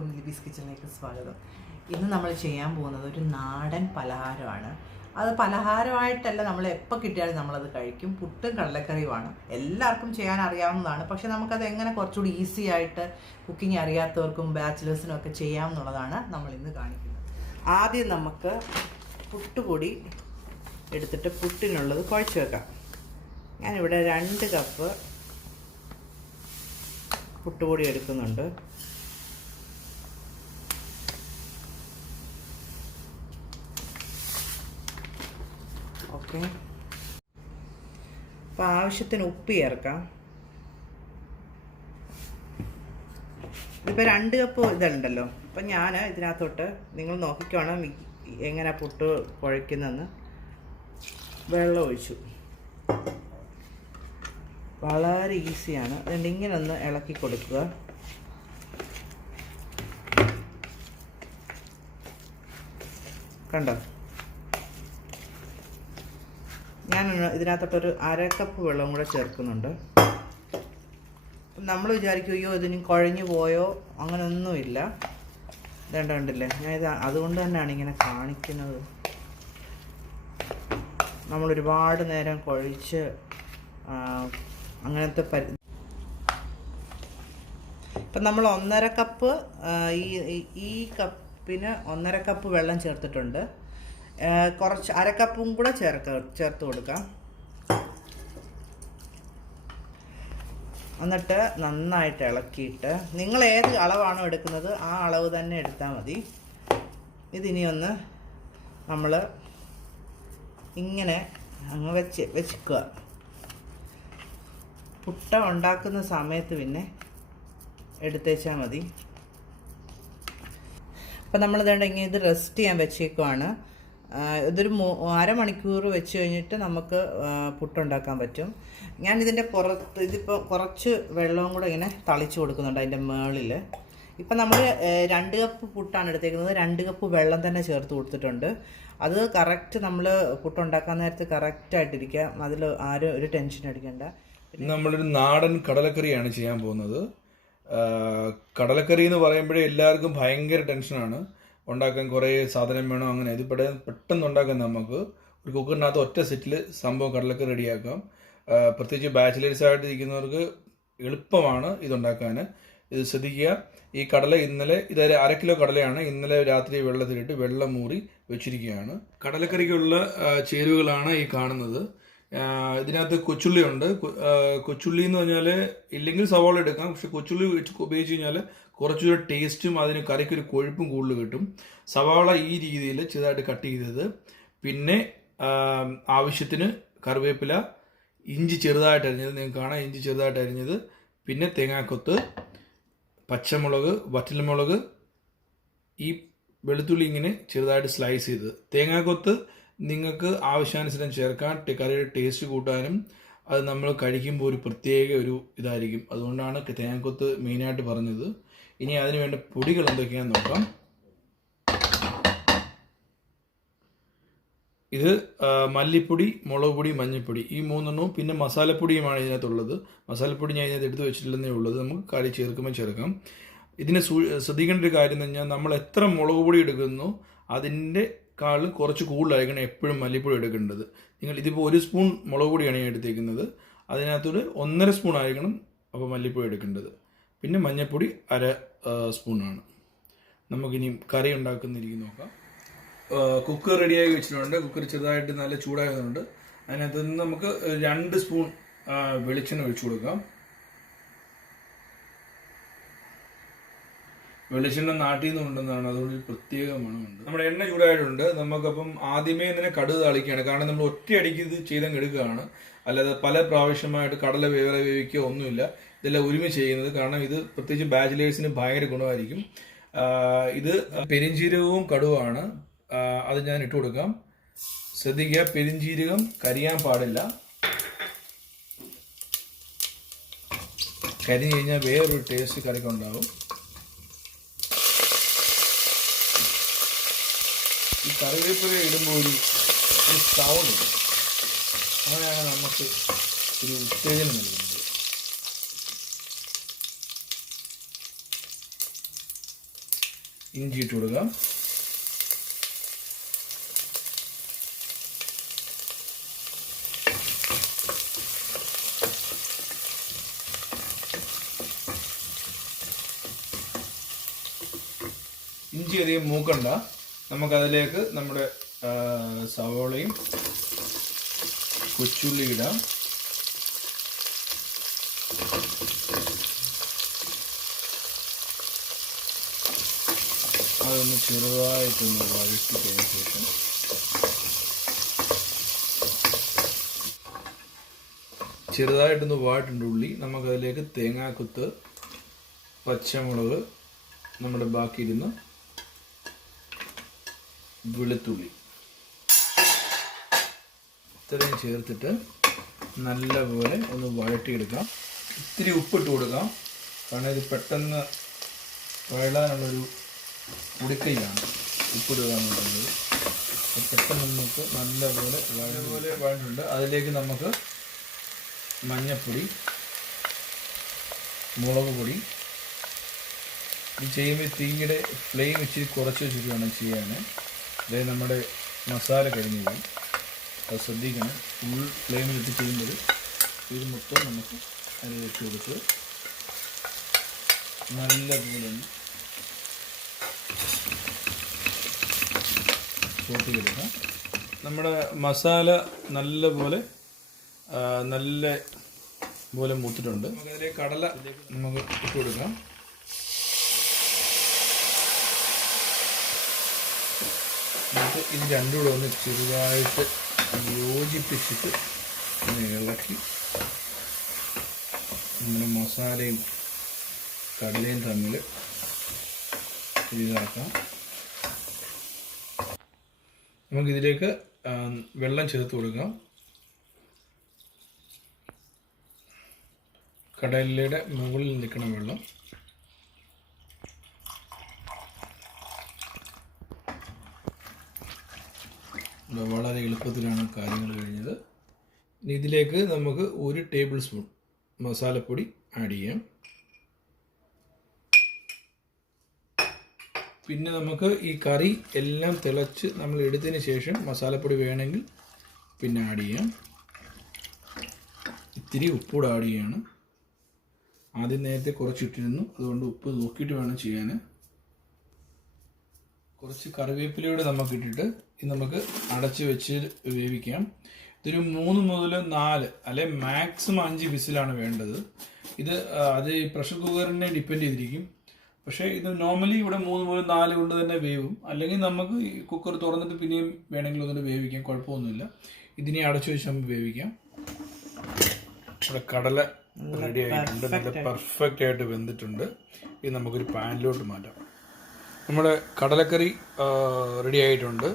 എല്ലാവർക്കും ലിബീസ് കിച്ചണിലേക്ക് സ്വാഗതം. ഇന്ന് നമ്മൾ ചെയ്യാൻ പോകുന്നത് ഒരു നാടൻ പലഹാരമാണ്. അത് പലഹാരമായിട്ടല്ല, നമ്മൾ എപ്പോൾ കിട്ടിയാലും നമ്മളത് കഴിക്കും. പുട്ടും കടലക്കറിയുമാണ്. എല്ലാവർക്കും ചെയ്യാൻ അറിയാവുന്നതാണ്. പക്ഷെ നമുക്കത് എങ്ങനെ കുറച്ചുകൂടി ഈസി ആയിട്ട് കുക്കിംഗ് അറിയാത്തവർക്കും ബാച്ചിലേഴ്സിനും ഒക്കെ ചെയ്യാമെന്നുള്ളതാണ് നമ്മൾ ഇന്ന് കാണിക്കുന്നത്. ആദ്യം നമുക്ക് പുട്ടുപൊടി എടുത്തിട്ട് പുട്ടിനുള്ളത് കുഴച്ച് വെക്കാം. ഞാനിവിടെ 2 കപ്പ് പുട്ടുപൊടി എടുക്കുന്നുണ്ട്. ഓക്കെ, അപ്പോൾ ആവശ്യത്തിന് ഉപ്പ് ചേർക്കാം. ഇതിപ്പോൾ 2 കപ്പ് ഇതുണ്ടല്ലോ. അപ്പം ഞാൻ ഇതിനകത്തോട്ട് നിങ്ങൾ നോക്കിക്കോണം എങ്ങനെ പുട്ട് കുഴയ്ക്കുന്നതെന്ന്. വെള്ളം ഒഴിച്ചു. വളരെ ഈസിയാണ്. അതുകൊണ്ട് ഇങ്ങനെ ഒന്ന് ഇളക്കി കൊടുക്കുക. കണ്ടോ, ഞാൻ ഇതിനകത്തോട്ടൊരു 1/2 കപ്പ് വെള്ളം കൂടെ ചേർക്കുന്നുണ്ട്. നമ്മൾ വിചാരിക്കും അയ്യോ ഇതിന് കുഴഞ്ഞു പോയോ, അങ്ങനെയൊന്നുമില്ല. കണ്ടില്ലേ, ഞാൻ ഇത് അതുകൊണ്ട് തന്നെയാണ് ഇങ്ങനെ കാണിക്കുന്നത്. നമ്മൾ ഒരുപാട് നേരം കുഴച്ച് അങ്ങനത്തെ ഇപ്പം നമ്മൾ 1/2 കപ്പ് ഈ കപ്പിന് 1/2 കപ്പ് വെള്ളം ചേർത്തിട്ടുണ്ട്. കുറച്ച് 1/2 കപ്പും കൂടെ ചേർത്ത് കൊടുക്കാം. എന്നിട്ട് നന്നായിട്ട് ഇളക്കിയിട്ട് നിങ്ങൾ ഏത് അളവാണോ എടുക്കുന്നത് ആ അളവ് തന്നെ എടുത്താൽ മതി. ഇതിനിയൊന്ന് നമ്മൾ ഇങ്ങനെ അങ്ങ് വെച്ചിക്കുക. പുട്ട ഉണ്ടാക്കുന്ന സമയത്ത് പിന്നെ എടുത്തേച്ചാൽ മതി. അപ്പം നമ്മൾ ഇങ്ങനെ ഇത് റെസ്റ്റ് ചെയ്യാൻ വെച്ചേക്കുവാണ്. ഇതൊരു 1/2 മണിക്കൂർ വെച്ച് കഴിഞ്ഞിട്ട് നമുക്ക് പുട്ടുണ്ടാക്കാൻ പറ്റും. ഞാനിതിൻ്റെ പുറത്ത് ഇതിപ്പോൾ കുറച്ച് വെള്ളവും കൂടെ ഇങ്ങനെ തളിച്ച് കൊടുക്കുന്നുണ്ട് അതിൻ്റെ മുകളിൽ. ഇപ്പം നമ്മൾ 2 കപ്പ് പുട്ടാണ് എടുത്തേക്കുന്നത്. 2 കപ്പ് വെള്ളം തന്നെ ചേർത്ത് കൊടുത്തിട്ടുണ്ട്. അത് കറക്റ്റ് നമ്മൾ പുട്ടുണ്ടാക്കാൻ നേരത്ത് കറക്റ്റായിട്ടിരിക്കുക. അതിൽ ആരും ഒരു ടെൻഷൻ അടിക്കണ്ട. നമ്മളൊരു നാടൻ കടലക്കറിയാണ് ചെയ്യാൻ പോകുന്നത്. കടലക്കറി എന്ന് പറയുമ്പോഴേ എല്ലാവർക്കും ഭയങ്കര ടെൻഷനാണ്. ഉണ്ടാക്കാൻ കുറേ സാധനം വേണം. അങ്ങനെ ഇത് പെട്ടെന്ന് ഉണ്ടാക്കാൻ നമുക്ക് ഒരു കുക്കറിനകത്ത് ഒറ്റ സെറ്റിൽ സംഭവം കടലക്കറി റെഡിയാക്കാം. പ്രത്യേകിച്ച് ബാച്ചിലേഴ്സ് ആയിട്ട് ഇരിക്കുന്നവർക്ക് എളുപ്പമാണ് ഇതുണ്ടാക്കാൻ. ഇത് ശ്രദ്ധിക്കുക. ഈ കടല ഇന്നലെ ഇത് 1/2 കിലോ കടലയാണ്. ഇന്നലെ രാത്രി വെള്ളത്തിലിട്ട് വെള്ളം മൂറി വെച്ചിരിക്കുകയാണ്. കടലക്കറിക്കുള്ള ചേരുവകളാണ് ഈ കാണുന്നത്. ഇതിനകത്ത് കൊച്ചുള്ളി ഉണ്ട്. കൊച്ചുള്ളി എന്ന് പറഞ്ഞാൽ ഇല്ലെങ്കിൽ സവാള എടുക്കാം. പക്ഷെ കൊച്ചുള്ളി ഉപയോഗിച്ച് കഴിഞ്ഞാൽ കുറച്ചുകൂടെ ടേസ്റ്റും അതിന് കറിക്കൊരു കൊഴുപ്പും കൂടുതൽ കിട്ടും. സവാള ഈ രീതിയിൽ ചെറുതായിട്ട് കട്ട് ചെയ്തത്, പിന്നെ ആവശ്യത്തിന് കറിവേപ്പില, ഇഞ്ചി ചെറുതായിട്ട് അരിഞ്ഞത്, നിങ്ങൾക്ക് കാണാം ഇഞ്ചി ചെറുതായിട്ട് അരിഞ്ഞത്, പിന്നെ തേങ്ങാക്കൊത്ത്, പച്ചമുളക്, വറ്റൽമുളക്, ഈ വെളുത്തുള്ളി ഇങ്ങനെ ചെറുതായിട്ട് സ്ലൈസ് ചെയ്തത്. തേങ്ങാക്കൊത്ത് നിങ്ങൾക്ക് ആവശ്യാനുസരണം ചേർക്കാൻ, കറിയുടെ ടേസ്റ്റ് കൂട്ടാനും അത് നമ്മൾ കഴിക്കുമ്പോൾ ഒരു പ്രത്യേക ഒരു ഇതായിരിക്കും. അതുകൊണ്ടാണ് തേങ്ങാക്കൊത്ത് മെയിനായിട്ട് പറഞ്ഞത്. ഇനി അതിന് വേണ്ട പൊടികൾ എന്തൊക്കെയാണെന്ന് നോക്കാം. ഇത് മല്ലിപ്പൊടി, മുളക് പൊടി, മഞ്ഞൾപ്പൊടി, ഈ 3 പിന്നെ മസാലപ്പൊടിയുമാണ് ഇതിനകത്തുള്ളത്. മസാലപ്പൊടി ഞാൻ ഇതിനകത്ത് എടുത്ത് വെച്ചിട്ടില്ലെന്നേ ഉള്ളത്. നമുക്ക് കറി ചേർക്കുമ്പോൾ ചേർക്കാം. ഇതിന് ശ്രദ്ധിക്കേണ്ട ഒരു കാര്യം എന്ന് പറഞ്ഞാൽ നമ്മൾ എത്ര മുളക് പൊടി എടുക്കുന്നു അതിൻ്റെ കാളിൽ കുറച്ച് കൂടുതലായിരിക്കണം എപ്പോഴും മല്ലിപ്പൊടി എടുക്കേണ്ടത്. നിങ്ങൾ ഇതിപ്പോൾ 1 സ്പൂൺ മുളക് പൊടിയാണ് ഞാൻ എടുത്തേക്കുന്നത്. അതിനകത്തൊരു 1.5 സ്പൂൺ ആയിരിക്കണം അപ്പോൾ മല്ലിപ്പൊടി എടുക്കേണ്ടത്. പിന്നെ മഞ്ഞൾപ്പൊടി 1/2 സ്പൂണാണ്. നമുക്കിനി കറി ഉണ്ടാക്കുന്ന നോക്കാം. കുക്കർ റെഡിയാക്കി വെച്ചിട്ടുണ്ട്. കുക്കർ ചെറുതായിട്ട് നല്ല ചൂടായതുകൊണ്ട് അതിനകത്ത് നിന്ന് നമുക്ക് 2 സ്പൂൺ വെളിച്ചെണ്ണ ഒഴിച്ചു കൊടുക്കാം. വെളിച്ചെണ്ണ നാട്ടിൽ നിന്ന് കൊണ്ടുവന്നതാണ്, അതുകൊണ്ട് ഒരു പ്രത്യേക മണമുണ്ട്. നമ്മുടെ എണ്ണ ചൂടായിട്ടുണ്ട്. നമുക്കപ്പം ആദ്യമേ തന്നെ കടുക് താളിക്കുകയാണ്. കാരണം നമ്മൾ ഒറ്റയടിക്ക് ഇത് ചെയ്തങ്ങ് എടുക്കുകയാണ്. അല്ലാതെ പല പ്രാവശ്യമായിട്ട് കടല വേറെ വേവിക്കുക ഒന്നുമില്ല. ഇതെല്ലാം ഒരുമിച്ച് ചെയ്യുന്നത്. കാരണം ഇത് പ്രത്യേകിച്ച് ബാച്ചിലേഴ്സിന് ഭയങ്കര ഗുണമായിരിക്കും. ഇത് പെരിഞ്ജീരകവും കടുവാണ്. അത് ഞാൻ ഇട്ട് കൊടുക്കാം. ശ്രദ്ധിക്കുക, പെരിഞ്ജീരകം കരിയാൻ പാടില്ല. കരിഞ്ഞു കഴിഞ്ഞാൽ വേറൊരു ടേസ്റ്റ് കറിക്കുണ്ടാവും. ഈ കറിവേപ്പില ഇടുമ്പോൾ ഒരു സൗണ്ട് ഉണ്ട്. അങ്ങനെയാണ് നമുക്ക് ഒരു ഉത്തേജനം നൽകുന്നത്. ഇഞ്ചി ഇട്ട് കൊടുക്കാം. ഇഞ്ചി അധികം മൂക്കണ്ട. നമുക്കതിലേക്ക് നമ്മുടെ സവോളയും കൊച്ചുള്ളി ഇടാം. അതൊന്ന് ചെറുതായിട്ടൊന്ന് വഴറ്റി കഴിഞ്ഞ ശേഷം ചെറുതായിട്ടൊന്ന് വാട്ടുണ്ട് ഉള്ളി. നമുക്കതിലേക്ക് തേങ്ങാക്കൊത്ത്, പച്ചമുളക്, നമ്മുടെ ബാക്കി ഇരുന്ന് വെളുത്തുള്ളി ഇത്രയും ചേർത്തിട്ട് നല്ലപോലെ ഒന്ന് വഴറ്റിയെടുക്കാം. ഇത്തിരി ഉപ്പിട്ട് കൊടുക്കാം, കാരണം ഇത് പെട്ടെന്ന് വഴലാനുള്ളൊരു ഉടുക്കയാണ് ഉപ്പിടുക എന്ന് പറയുന്നത്. പെട്ടെന്ന് നമുക്ക് നല്ലപോലെ വഴണ്ട്. അതിലേക്ക് നമുക്ക് മഞ്ഞൾപ്പൊടി, മുളക് പൊടി. ഇത് ചെയ്യുമ്പോൾ തീയുടെ ഫ്ലെയിം ഇച്ചിരി കുറച്ച് വെച്ചിട്ട് വേണം ചെയ്യാൻ. അതായത് നമ്മുടെ മസാല കഴിഞ്ഞ് പോകും, അത് ശ്രദ്ധിക്കണം. ഫുൾ ഫ്ലെയിമിലിട്ട് ചെയ്യുമ്പോൾ ഇത് മൊത്തം നമുക്ക് അതിൽ വെച്ച് കൊടുത്ത് നല്ലപോലെ സോട്ട് ചെയ്തെടുക്കാം. നമ്മുടെ മസാല നല്ല പോലെ മൂത്തിട്ടുണ്ട്. നമുക്കതിലേക്ക് കടല നമുക്ക് ഇട്ട് കൊടുക്കാം. നമുക്ക് ഇത് രണ്ടും കൂടെ ഒന്ന് ചെറുതായിട്ട് യോജിപ്പിച്ചിട്ട് ഒന്ന് ഇളക്കി നമ്മുടെ മസാലയും കടലയും തമ്മിൽ ഇതാക്കാം. നമുക്കിതിലേക്ക് വെള്ളം ചേർത്ത് കൊടുക്കാം. കടലയുടെ മുകളിൽ നിൽക്കുന്ന വെള്ളം. വളരെ എളുപ്പത്തിലാണ് കാര്യങ്ങൾ കഴിഞ്ഞത്. ഇനി ഇതിലേക്ക് നമുക്ക് 1 ടേബിൾ സ്പൂൺ മസാലപ്പൊടി ആഡ് ചെയ്യാം. പിന്നെ നമുക്ക് ഈ കറി എല്ലാം തിളച്ച് നമ്മൾ എടുത്തതിന് ശേഷം മസാലപ്പൊടി വേണമെങ്കിൽ പിന്നെ ആഡ് ചെയ്യാം. ഇത്തിരി ഉപ്പൂടെ ആഡ് ചെയ്യാണ്. ആദ്യം നേരത്തെ കുറച്ചിട്ടിരുന്നു, അതുകൊണ്ട് ഉപ്പ് നോക്കിയിട്ട് വേണം ചെയ്യാൻ. കുറച്ച് കറിവേപ്പിലയോടെ നമുക്ക് ഇട്ടിട്ട് ഇത് നമുക്ക് അടച്ച് വെച്ച് വേവിക്കാം. ഇതൊരു 3 മുതൽ 4 അല്ലെ മാക്സിമം 5 വിസിലാണ് വേണ്ടത്. അത് ഈ പ്രഷർ കുക്കറിനെ ഡിപ്പെൻഡ് ചെയ്തിരിക്കും. പക്ഷേ ഇത് നോർമലി ഇവിടെ 3 മുതൽ 4 കൊണ്ട് തന്നെ വേവും. അല്ലെങ്കിൽ നമുക്ക് ഈ കുക്കർ തുറന്നിട്ട് പിന്നെയും വേണമെങ്കിൽ ഒന്നുകൂടെ വേവിക്കാം, കുഴപ്പമൊന്നുമില്ല. ഇതിനെ അടച്ചു വെച്ച് നമുക്ക് വേവിക്കാം. ഇവിടെ കടല റെഡി ആയിട്ടുണ്ട്, നല്ല പെർഫെക്റ്റ് ആയിട്ട് വെന്തിട്ടുണ്ട്. ഇത് നമുക്കൊരു പാനിലോട്ട് മാറ്റാം. നമ്മുടെ കടലക്കറി റെഡി ആയിട്ടുണ്ട്.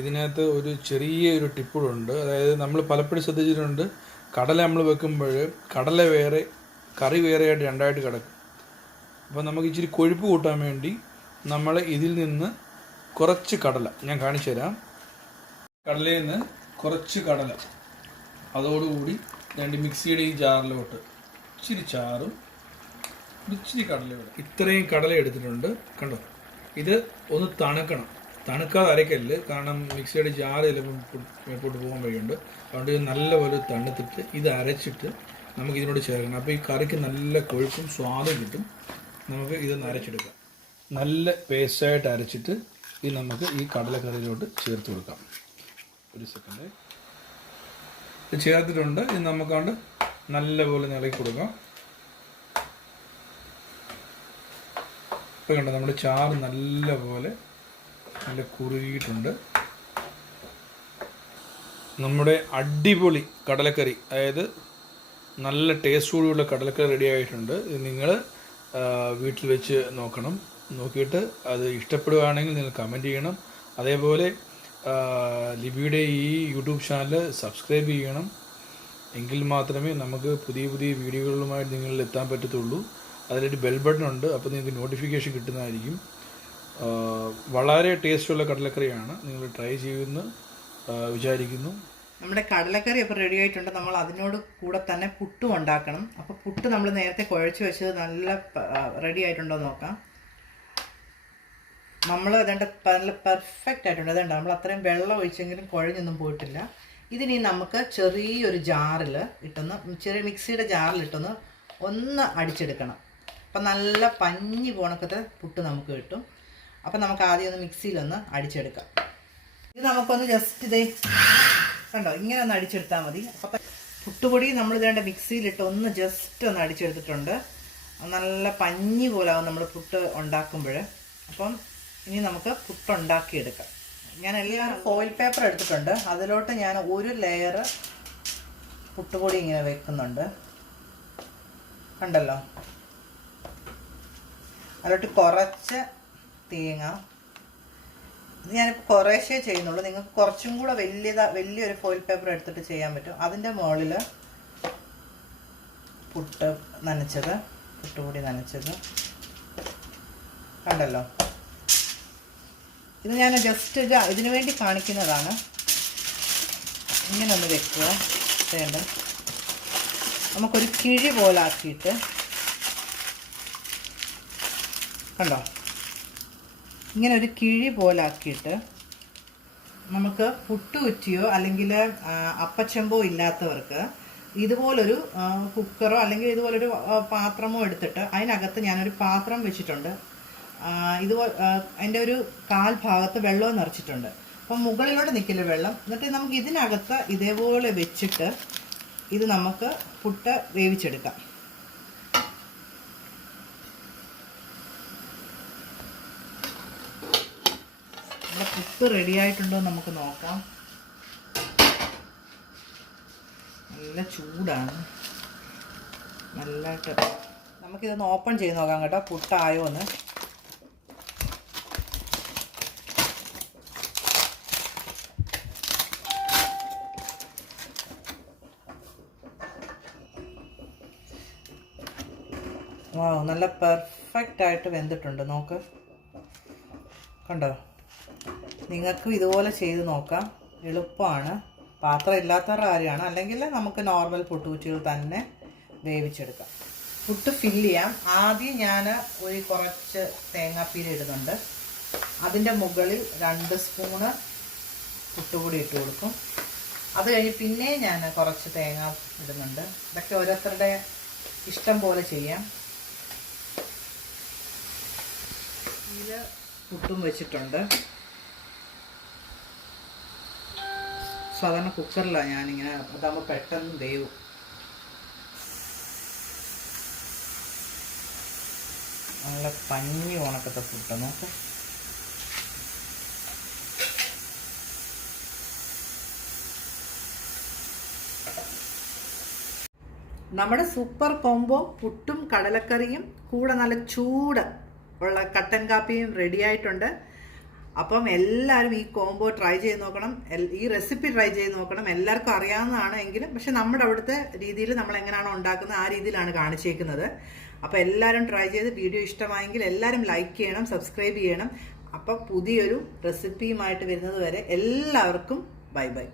ഇതിനകത്ത് ഒരു ചെറിയൊരു ടിപ്പുണ്ട്. അതായത് നമ്മൾ പലപ്പോഴും ശ്രദ്ധിച്ചിട്ടുണ്ട്, കടല നമ്മൾ വെക്കുമ്പോൾ കടല വേറെ കറി വേറെ ആയിട്ട് രണ്ടായിട്ട് കിടക്കും. അപ്പോൾ നമുക്ക് ഇച്ചിരി കൊഴുപ്പ് കൂട്ടാൻ വേണ്ടി നമ്മൾ ഇതിൽ നിന്ന് കുറച്ച് കടല ഞാൻ കാണിച്ചു തരാം. കടലയിൽ നിന്ന് കുറച്ച് കടല അതോടുകൂടി രണ്ട് മിക്സിയുടെ ഈ ജാറിലോട്ട് ഇച്ചിരി ചാറും ഇച്ചിരി കടലയോടെ ഇത്രയും കടല എടുത്തിട്ടുണ്ട്. കണ്ടോ, ഇത് ഒന്ന് തണുക്കണം. തണുക്കാതെ അരക്കല്ല്, കാരണം മിക്സിയുടെ ജാറ് ചിലപ്പം മേപ്പോട്ട് പോകാൻ വഴിയുണ്ട്. അതുകൊണ്ട് ഇത് നല്ലപോലെ തണുത്തിട്ട് ഇത് അരച്ചിട്ട് നമുക്ക് ഇതിനോട് ചേർക്കണം. അപ്പോൾ ഈ കറിക്ക് നല്ല കൊഴുപ്പും സ്വാദും കിട്ടും. നമുക്ക് ഇതൊന്ന് അരച്ചെടുക്കാം. നല്ല പേസ്റ്റായിട്ട് അരച്ചിട്ട് ഇത് നമുക്ക് ഈ കടലക്കറിയിലോട്ട് ചേർത്ത് കൊടുക്കാം. ഒരു സെക്കൻഡ്. ഇത് ചേർത്തിട്ടുണ്ട്. ഇത് നമുക്കാണ്ട് നല്ലപോലെ ഇളക്കി കൊടുക്കാം. ഇപ്പോൾ കണ്ടോ, നമ്മുടെ ചാറ് നല്ല കുറുകിയിട്ടുണ്ട്. നമ്മുടെ അടിപൊളി കടലക്കറി, അതായത് നല്ല ടേസ്റ്റോടുകൂടിയുള്ള കടലക്കറി റെഡി ആയിട്ടുണ്ട്. ഇത് നിങ്ങൾ വീട്ടിൽ വെച്ച് നോക്കണം. നോക്കിയിട്ട് അത് ഇഷ്ടപ്പെടുകയാണെങ്കിൽ നിങ്ങൾ കമൻറ്റ് ചെയ്യണം. അതേപോലെ ലിബിയുടെ ഈ യൂട്യൂബ് ചാനൽ സബ്സ്ക്രൈബ് ചെയ്യണം. എങ്കിൽ മാത്രമേ നമുക്ക് പുതിയ പുതിയ വീഡിയോകളുമായിട്ട് നിങ്ങളിൽ എത്താൻ പറ്റത്തുള്ളൂ. അതിലൊരു ബെൽ ബട്ടൺ ഉണ്ട്, അപ്പോൾ നിങ്ങൾക്ക് നോട്ടിഫിക്കേഷൻ കിട്ടുന്നതായിരിക്കും. വളരെ ടേസ്റ്റുള്ള കടലക്കറിയാണ്. നിങ്ങൾ ട്രൈ ചെയ്യുമെന്ന് വിചാരിക്കുന്നു. നമ്മുടെ കടലക്കറി ഇപ്പോൾ റെഡി ആയിട്ടുണ്ട്. നമ്മൾ അതിനോട് കൂടെ തന്നെ പുട്ടും ഉണ്ടാക്കണം. അപ്പോൾ പുട്ട് നമ്മൾ നേരത്തെ കുഴച്ച് വെച്ചത് നല്ല റെഡി ആയിട്ടുണ്ടോ നോക്കാം. നമ്മൾ അതുകൊണ്ട് നല്ല പെർഫെക്റ്റ് ആയിട്ടുണ്ട്. അതുകൊണ്ട് നമ്മൾ അത്രയും വെള്ളം ഒഴിച്ചെങ്കിലും കുഴഞ്ഞൊന്നും പോയിട്ടില്ല. ഇതിനി നമുക്ക് ചെറിയൊരു ജാറിൽ ഇട്ടൊന്ന്, ചെറിയ മിക്സിയുടെ ജാറിൽ ഇട്ടൊന്ന് ഒന്ന് അടിച്ചെടുക്കണം. അപ്പം നല്ല പഞ്ഞി പോണക്കത്തെ പുട്ട് നമുക്ക് കിട്ടും. അപ്പം നമുക്ക് ആദ്യം ഒന്ന് മിക്സിയിലൊന്ന് അടിച്ചെടുക്കാം. ഇത് നമുക്കൊന്ന് ജസ്റ്റ് ഇതേ കണ്ടോ ഇങ്ങനെ ഒന്ന് അടിച്ചെടുത്താൽ മതി. അപ്പം പുട്ടുപൊടി നമ്മൾ ഇതേണ്ട മിക്സിയിലിട്ട് ഒന്ന് ജസ്റ്റ് ഒന്ന് അടിച്ചെടുത്തിട്ടുണ്ട്. നല്ല പഞ്ഞി പോലാവും നമ്മൾ പുട്ട് ഉണ്ടാക്കുമ്പോൾ. അപ്പം ഇനി നമുക്ക് പുട്ടുണ്ടാക്കിയെടുക്കാം. ഞാൻ എല്ലാം ഫോയിൽ പേപ്പർ എടുത്തിട്ടുണ്ട്. അതിലോട്ട് ഞാൻ ഒരു ലെയർ പുട്ടുപൊടി ഇങ്ങനെ വെക്കുന്നുണ്ട്. കണ്ടല്ലോ, അതിലോട്ട് കുറച്ച് തേങ്ങ. ഇത് ഞാനിപ്പോൾ കുറേശ്ശേ ചെയ്യുന്നുള്ളൂ. നിങ്ങൾക്ക് കുറച്ചും കൂടെ വലിയൊരു ഫോയിൽ പേപ്പർ എടുത്തിട്ട് ചെയ്യാൻ പറ്റും. അതിൻ്റെ മുകളിൽ പുട്ടുപൊടി നനച്ചത് കണ്ടല്ലോ. ഇത് ഞാൻ ജസ്റ്റ് ഇതിനു വേണ്ടി കാണിക്കുന്നതാണ്. ഇങ്ങനെ ഒന്ന് വെക്കുക. വേണ്ട, നമുക്കൊരു കിഴി പോലെ ആക്കിയിട്ട് കണ്ടോ, ഇങ്ങനെ ഒരു കിഴി പോലെ ആക്കിയിട്ട് നമുക്ക് പുട്ടുകുറ്റിയോ അല്ലെങ്കിൽ അപ്പച്ചെമ്പോ ഇല്ലാത്തവർക്ക് ഇതുപോലൊരു കുക്കറോ അല്ലെങ്കിൽ ഇതുപോലൊരു പാത്രമോ എടുത്തിട്ട് അതിനകത്ത് ഞാനൊരു പാത്രം വെച്ചിട്ടുണ്ട്. ഇതുപോലെ അതിൻ്റെ ഒരു കാൽ ഭാഗത്ത് വെള്ളവും നിറച്ചിട്ടുണ്ട്. അപ്പം മുകളിലോട്ട് നിൽക്കില്ല വെള്ളം. എന്നിട്ട് നമുക്ക് ഇതിനകത്ത് ഇതേപോലെ വെച്ചിട്ട് ഇത് നമുക്ക് പുട്ട് വേവിച്ചെടുക്കാം. നമ്മുടെ പുട്ട് റെഡി ആയിട്ടുണ്ടോ എന്ന് നമുക്ക് നോക്കാം. നല്ല ചൂടാണ്, നല്ലതായിട്ട്. നമുക്കിതൊന്ന് ഓപ്പൺ ചെയ്ത് നോക്കാം കേട്ടോ, പുട്ടായോ എന്ന്. നല്ല പെർഫെക്റ്റ് ആയിട്ട് വെന്തിട്ടുണ്ട്. നോക്ക്, കണ്ടോ. നിങ്ങൾക്കും ഇതുപോലെ ചെയ്ത് നോക്കാം, എളുപ്പമാണ്. പാത്രം ഇല്ലാത്തവരുടെ കാര്യമാണ്. അല്ലെങ്കിൽ നമുക്ക് നോർമൽ പുട്ടുകുറ്റികൾ തന്നെ വേവിച്ചെടുക്കാം. പുട്ട് ഫില്ല് ചെയ്യാം. ആദ്യം ഞാൻ കുറച്ച് തേങ്ങാപ്പീര ഇടുന്നുണ്ട്. അതിൻ്റെ മുകളിൽ 2 സ്പൂണ് പുട്ടുപൊടി ഇട്ട് കൊടുക്കും. അത് കഴിഞ്ഞ് പിന്നെ ഞാൻ കുറച്ച് തേങ്ങ ഇടുന്നുണ്ട്. ഇതൊക്കെ ഓരോരുത്തരുടെ ഇഷ്ടം പോലെ ചെയ്യാം. ഇതിൽ പുട്ടും വെച്ചിട്ടുണ്ട്. സാധാരണ കുക്കറിലാണ് ഞാനിങ്ങനെ, അതാകുമ്പോൾ പെട്ടെന്ന് വേവും. നല്ല പഞ്ഞി ഉണക്കത്തെ പുട്ട്. നോക്ക്, നമ്മുടെ സൂപ്പർ കോംബോ പുട്ടും കടലക്കറിയും കൂടെ നല്ല ചൂട് ഉള്ള കട്ടൻ കാപ്പിയും റെഡി ആയിട്ടുണ്ട്. അപ്പം എല്ലാവരും ഈ കോംബോ ട്രൈ ചെയ്ത് നോക്കണം, ഈ റെസിപ്പി ട്രൈ ചെയ്ത് നോക്കണം. എല്ലാവർക്കും അറിയാവുന്നതാണ് എങ്കിലും, പക്ഷെ നമ്മുടെ അവിടുത്തെ രീതിയിൽ നമ്മൾ എങ്ങനെയാണോ ഉണ്ടാക്കുന്നത് ആ രീതിയിലാണ് കാണിച്ചേക്കുന്നത്. അപ്പോൾ എല്ലാവരും ട്രൈ ചെയ്ത്, വീഡിയോ ഇഷ്ടമായെങ്കിൽ എല്ലാവരും ലൈക്ക് ചെയ്യണം, സബ്സ്ക്രൈബ് ചെയ്യണം. അപ്പോൾ പുതിയൊരു റെസിപ്പിയുമായിട്ട് വരുന്നത് വരെ എല്ലാവർക്കും ബൈ ബൈ.